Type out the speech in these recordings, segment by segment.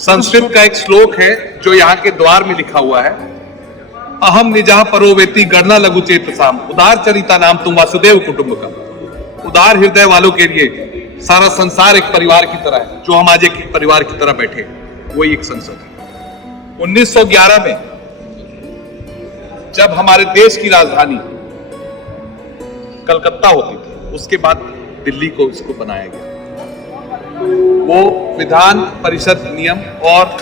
संस्कृत का एक श्लोक है जो यहाँ के द्वार में लिखा हुआ है, अहम निजः परोवेति गणना लघु चेतसाम, उदार चरिता नाम तुम वासुदेव कुटुंबकम। उदार हृदय वालों के लिए सारा संसार एक परिवार की तरह है, जो हम आज एक परिवार की तरह बैठे, वही एक संसद है। 1911 में जब हमारे देश की राजधानी कलकत्ता होती थी, उसके बाद दिल्ली को इसको बनाया गया। वो विधान परिषद नियम, और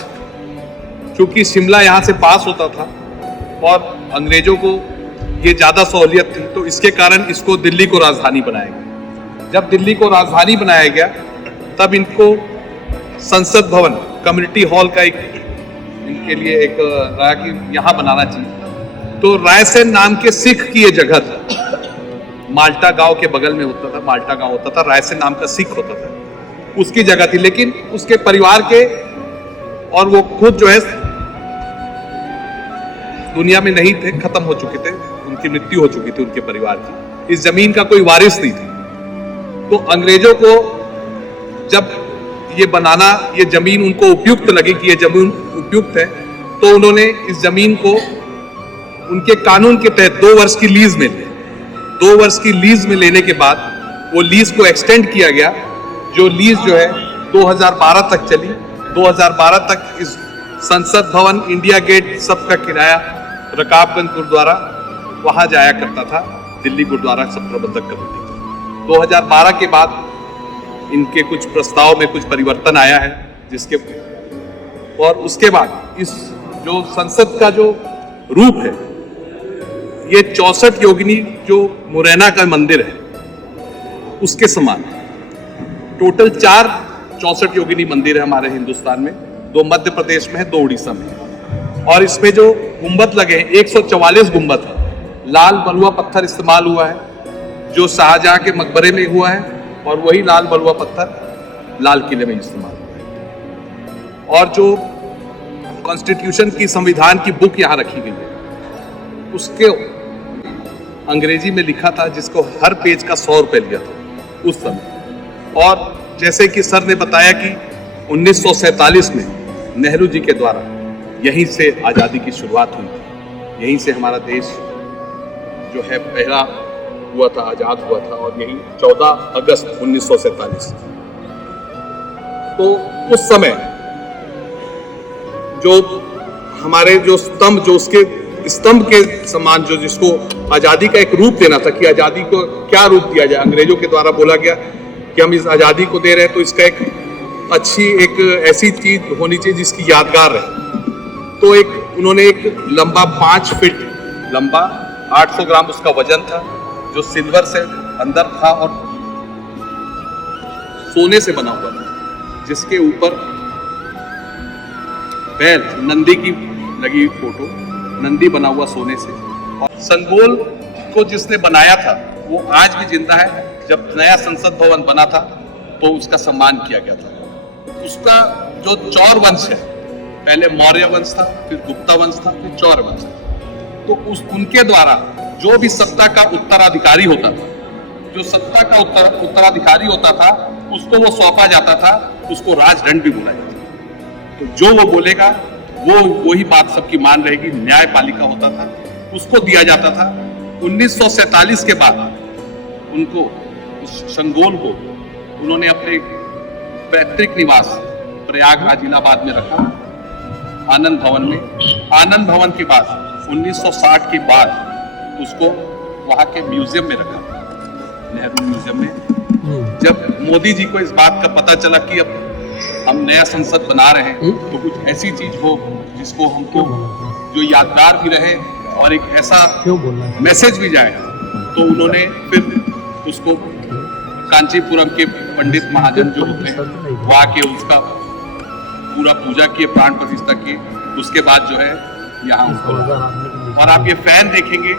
चूंकि शिमला यहां से पास होता था और अंग्रेजों को ये ज्यादा सहूलियत थी, तो इसके कारण इसको दिल्ली को राजधानी बनाया गया। जब दिल्ली को राजधानी बनाया गया तब इनको संसद भवन, कम्युनिटी हॉल का एक इनके लिए एक रहा कि यहाँ बनाना चाहिए। तो रायसेन नाम के सिख की ये जगह था, माल्टा गांव के बगल में होता था, माल्टा गांव होता था, रायसेन नाम का सिख होता था, उसकी जगह थी। लेकिन उसके परिवार के, और वो खुद जो है दुनिया में नहीं थे, खत्म हो चुके थे, उनकी मृत्यु हो चुकी थी उनके परिवार की। इस जमीन का कोई वारिस नहीं था। तो अंग्रेजों को जब ये बनाना, ये जमीन उनको उपयुक्त लगी कि ये जमीन उपयुक्त है, तो उन्होंने इस जमीन को उनके कानून के तहत 2 वर्ष की लीज में ले। 2 वर्ष की लीज में लेने के बाद वो लीज को एक्सटेंड किया गया, जो लीज जो है 2012 तक चली। 2012 तक इस संसद भवन, इंडिया गेट, सबका किराया रकाबगंज गुरुद्वारा वहां जाया करता था, दिल्ली गुरुद्वारा सब प्रबंधक कमेटी। 2012 के बाद इनके कुछ प्रस्ताव में कुछ परिवर्तन आया है, जिसके और उसके बाद इस जो संसद का जो रूप है, ये 64 योगिनी जो मुरैना का मंदिर है उसके समान है। टोटल 4 64 योगिनी मंदिर है हमारे हिंदुस्तान में, 2 मध्य प्रदेश में है, 2 उड़ीसा में है। और इसमें जो गुंबद लगे हैं 144 गुंबद है। लाल बलुआ पत्थर इस्तेमाल हुआ है, जो शाहजहां के मकबरे में हुआ है, और वही लाल बलुआ पत्थर लाल किले में इस्तेमाल हुआ है। और जो कॉन्स्टिट्यूशन की, संविधान की बुक यहाँ रखी गई है, उसके अंग्रेजी में लिखा था, जिसको हर पेज का 100 रुपए लिया था उस समय। और जैसे कि सर ने बताया कि 1947 में नेहरू जी के द्वारा यहीं से आज़ादी की शुरुआत हुई थी। यहीं से हमारा देश जो है पहला हुआ था, आज़ाद हुआ था, और यही 14 अगस्त 1947। तो उस समय जो हमारे जो स्तंभ, जो उसके स्तंभ के समान, जो जिसको आज़ादी का एक रूप देना था कि आज़ादी को क्या रूप दिया जाए, अंग्रेजों के द्वारा बोला गया कि हम इस आज़ादी को दे रहे हैं, तो इसका एक अच्छी, एक ऐसी चीज होनी चाहिए जिसकी यादगार रहे। तो एक उन्होंने एक लंबा 5 फीट लंबा, 800 ग्राम उसका वजन था, जो सिल्वर से अंदर था और सोने से बना हुआ था, जिसके ऊपर बैल, नंदी की लगी फोटो, नंदी बना हुआ सोने से। और संगोल को जिसने बनाया था वो आज भी जिंदा है। जब नया संसद भवन बना था तो उसका सम्मान किया गया था। उसका जो चौर वंश है, पहले मौर्य वंश था, फिर गुप्ता वंश था, फिर चौर वंश था। तो उनके द्वारा जो भी सत्ता का उत्तराधिकारी होता था, जो सत्ता का उत्तराधिकारी होता था, उसको वो सौंपा जाता था, उसको राजदंड भी बोला जाता था। तो जो वो बोलेगा वो वही बात सबकी मान रहेगी। न्यायपालिका होता था, उसको दिया जाता था। 1947 के बाद उनको, उस संगोल को उन्होंने अपने पैतृक निवास प्रयागराज इलाहाबाद में रखा, आनंद भवन में। आनंद भवन के बाद 1960 के बाद उसको वहां के म्यूजियम में रखा, नेहरू म्यूजियम में। जब मोदी जी को इस बात का पता चला कि अब हम नया संसद बना रहे हैं, तो कुछ ऐसी चीज हो जिसको हमको, जो यादगार भी रहे और एक ऐसा मैसेज भी जाए, तो उन्होंने फिर उसको कांचीपुरम के पंडित महाजन जो होते हैं वो आके उसका पूरा पूजा किए, प्राण प्रतिष्ठा किए। उसके बाद जो है यहाँ उसको, और आप ये फैन देखेंगे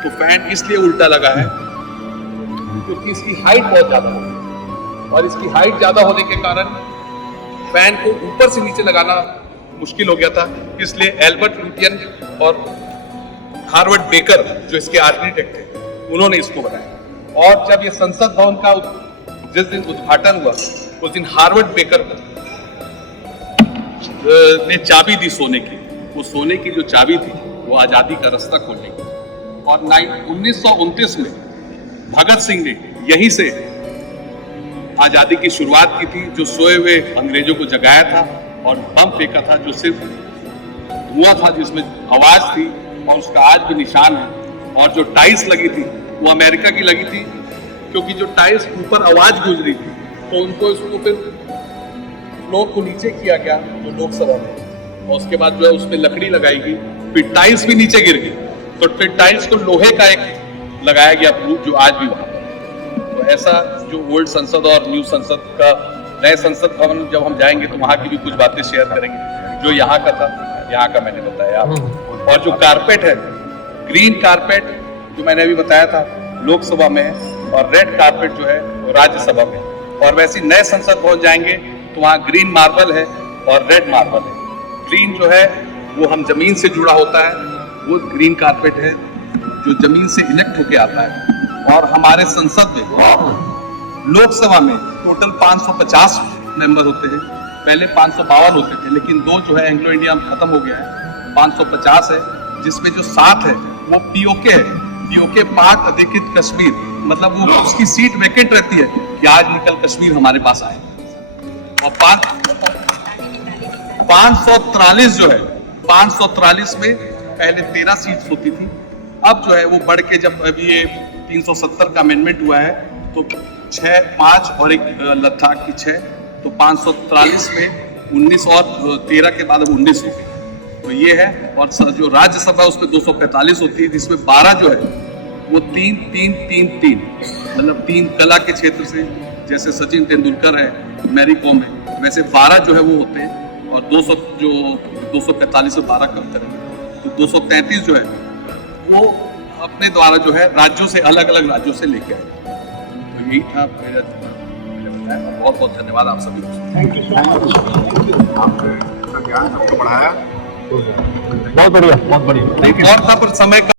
तो फैन इसलिए उल्टा लगा है क्योंकि इसकी हाइट बहुत ज्यादा होगी, और इसकी हाइट ज्यादा होने के कारण फैन को ऊपर से नीचे लगाना मुश्किल हो गया था। इसलिए एल्बर्ट लुटियन और हार्वर्ड बेकर, जो इसके आर्किटेक्ट थे, उन्होंने इसको बनाया। और जब ये संसद भवन का जिस दिन उद्घाटन हुआ, उस दिन हार्वर्ड बेकर ने चाबी दी सोने की, वो सोने की जो चाबी थी वो आज़ादी का रास्ता खोलने की। और 1929 में भगत सिंह ने यहीं से आज़ादी की शुरुआत की थी, जो सोए हुए अंग्रेजों को जगाया था और बम फेंका था जो सिर्फ धुआं था जिसमें आवाज़ थी, और उसका आज भी निशान है। और जो टाइल्स लगी थी वो अमेरिका की लगी थी, क्योंकि जो टाइल्स ऊपर आवाज़ गुजरी थी तो उनको इसको फिर फ्लोर को नीचे किया गया जो लोकसभा में, और उसके बाद जो है उसमें लकड़ी लगाई गई, फिर टाइल्स भी नीचे गिर गई, तो फिर टाइल्स को लोहे का एक लगाया गया प्रूफ जो आज भी वहाँ पर। तो ऐसा जो ओल्ड संसद और न्यू संसद का, नए संसद भवन जब हम जाएंगे तो वहाँ की भी कुछ बातें शेयर करेंगे। जो यहाँ का था, यहाँ का मैंने बताया आपको। और जो कारपेट है, ग्रीन कारपेट जो मैंने अभी बताया था लोकसभा में है, और रेड कारपेट जो है वो राज्यसभा में। और वैसे नए संसद भवन जाएंगे तो वहाँ ग्रीन मार्बल है और रेड मार्बल है। ग्रीन जो है वो हम जमीन से जुड़ा होता है, वो ग्रीन कारपेट है जो जमीन से इलेक्ट होके आता है। और हमारे संसद में, लोकसभा में टोटल 550 मेंबर होते हैं, पहले 552 होते थे, लेकिन दो जो है एंग्लो इंडिया में खत्म हो गया है, 550 है, जिसमें जो 7 है वो पीओके है, पीओके पाक अधिकृत कश्मीर, मतलब वो उसकी सीट वैकेंट रहती है कि आज निकल कश्मीर हमारे पास आए। और 543 जो है, 543 में पहले 13 सीट्स होती थी, अब जो है वो बढ़ के, जब अभी ये 370 का अमेंडमेंट हुआ है तो 6, 5 और एक लद्दाख की 6, तो 543 में 19 और 13 के बाद अब 19 हो गई। तो ये है। और जो राज्यसभा है उसमें 245 होती है, जिसमें 12 जो है वो 3, 3, 3, 3, मतलब 3 कला के क्षेत्र से, जैसे सचिन तेंदुलकर है, मैरी कॉम है, वैसे 12 जो है वो होते हैं। और 245 से 12 कम करेंगे तो 233 जो है वो अपने द्वारा जो है राज्यों से, अलग अलग राज्यों से लेके आए। तो यही था मेरा बताया। बहुत बहुत धन्यवाद आप सभी को। Thank you. आपका ज्ञान सबको बढ़ाया, बहुत बढ़िया, बहुत बढ़िया। और था पर समय